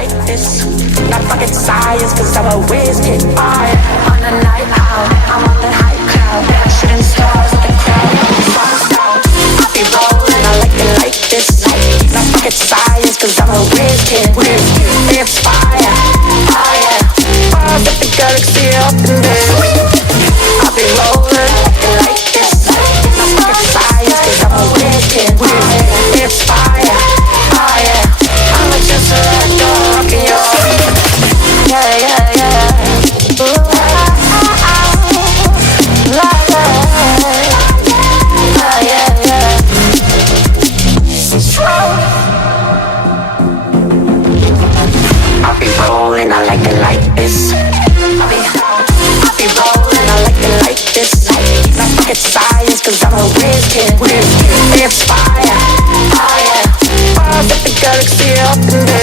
like this. Not rocket science, cause I'm a whiz kid. On a night out, I'm on the high cloud. Shooting stars at the crowd. I be rolling, I like this. Not rocket science, cause I'm a whiz kid. It's fire, oh yeah. Bars at the galaxy up in there. I be rolling, like this. Not rocket science, cause I'm a whiz kid. It's fire, oh yeah. I'ma just let go, rockin' your yeah, yeah, yeah. Ooh, like that. Oh, yeah, yeah. Slow. I'll be rolling, I like it like this. I'll be rolling, I like it like this. Not rocket science, cause I'm a whiz kid. It's fire, oh yeah. Bars at the galaxy up in there.